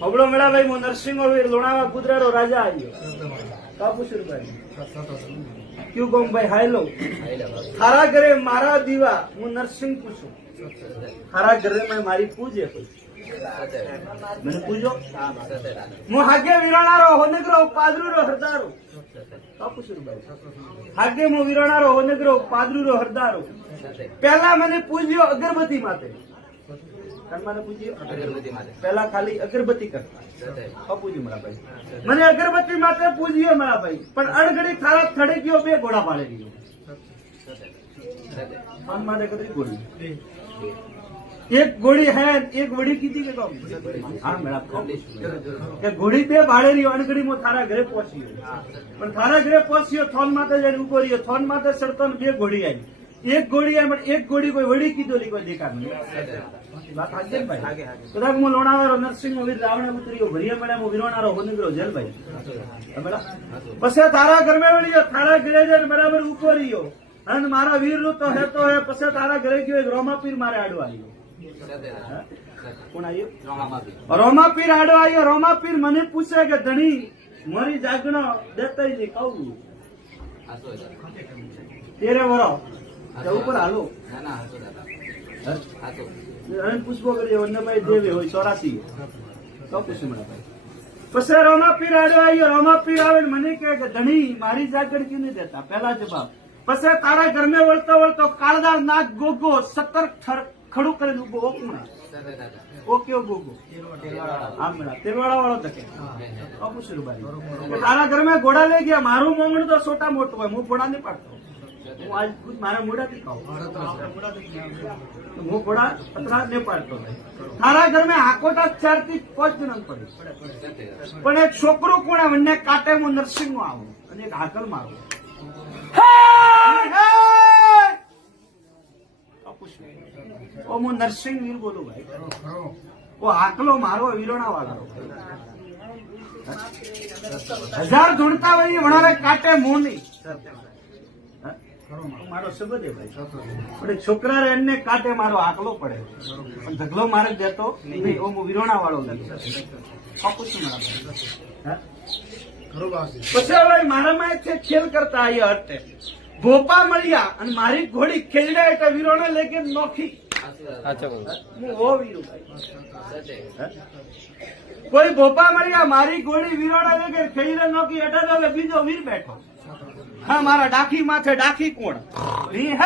હબળો મેળાભાઈ હું નરસિંહવીર લુણાવા કુદરાડો રાજા આવ્યો કાપુસુરભાઈ ક્યુ ગમ ભાઈ હાયલો થારા ઘરે મારા દીવા હું નરસિંહ પૂછું થારા ઘરે મેં મારી પૂજે કોઈ મને પૂજો હું હાગે વિરાણારો હોનગરો પાદરુરો હરદારો કાપુસુરભાઈ હાગે હું વિરાણારો હોનગરો પાદરુરો હરદારો પહેલા મને પૂજ્યો અગરબત્તી માટે પેલા ખાલી અગરબત્તી કરતા પૂજ્યું મારા ભાઈ મને અગરબત્તી માટે પૂજ્યો મારા ભાઈ પણ અડઘડી થારા થડે ગયો બે ઘોડા પાડે ગયો માટે કદી ગોળી એક ગોળી હે એક વડી કીધી કે હા મેળા કે ઘોડી બે ભાડેલી અણગડી માં થારા ઘરે પહોંચ્યો પણ થારા ઘરે પહોંચ્યો થોન માથે જઈને ઉભો રહ્યો થોન માથે ચડતો બે ઘોડી આવી એક ઘોડી આવી પણ એક ઘોડી કોઈ વડી કીધો કોઈ દેખાડ નહીં વાત હાજર ભાઈ કદાચ હું લોણાવાળો નરસિંહ વીર રાવણે ઉતર્યો ભરિયા મળ્યા હું વિરોણારો હોનગરો જેલભાઈ પછી તારા ઘરમાં વળ્યો થારા ઘરે જઈને બરાબર ઉભો રહ્યો અને મારા વીર નું તો હે પછી તારા ઘરે ગયો એક રોમાપીર મારે આડો આવ્યો કોણ આવ્યો રોમાપીર આડો આવ્યો રોમાપીર મને પૂછે કે ધણી મારી જાગણો દેતા નહીં કહું તેરે વરો ઉપર હાલો પુષ્પો કરી વન્નભાઈ દેવે હોય 84 તો પૂછ્યું મને ભાઈ પછી રોમાપીર આડો આવ્યો રોમાપીર આવે મને કે ધણી મારી જાગણ ક્યું નહીં દેતા પેલા જવાબ પછી તારા ઘરને વળતો વળતો કાળદાર નાગ ગોગો 17 ખડું કરીને ઉભો ઓકુણા ઓકે ગોગો તેરવાડા વાળો તકે તારા ઘરમાં ઘોડા લઈ ગયા મારું મોંગણું તો છોટા મોટું હોય હું ઘોડા નહીં પાડતો હું આજ ખુદ મારા મોઢાથી કહું હું ઘોડા પતરા નહીં પાડતો તારા ઘરમાં હાકોટા 4 થી 5 જણ પડી પણ એક છોકરો કોણે મને કાંટે હું નરસિંહ માં આવું અને એક હાકલ મારું હું નરસિંહ વીર બોલું ભાઈ ઓ આકલો મારો વિરોણા વાળો 1000 ધૂણતા હોય વણાવે કાંટે મોની મારો શબ્દ છે ભાઈ પણ છોકરા એમને કાંટે મારો આકલો પડે પણ ઢગલો મારે દેતો નહીં હું વિરોણા વાળો પછી હવે મારામાં ખેલ કરતા આવ્યા હટે ભોપા મળ્યા અને મારી ઘોડી ખેલડા એટલે વિરોણા લેકે નોખી કોઈ ભોપા મળ્યા મારી ઘોડી વિરોણા લેકે ખેલડા નોખી એટલે હવે બીજો વીર બેઠો હા મારા ડાખી માથે ડાખી કોણ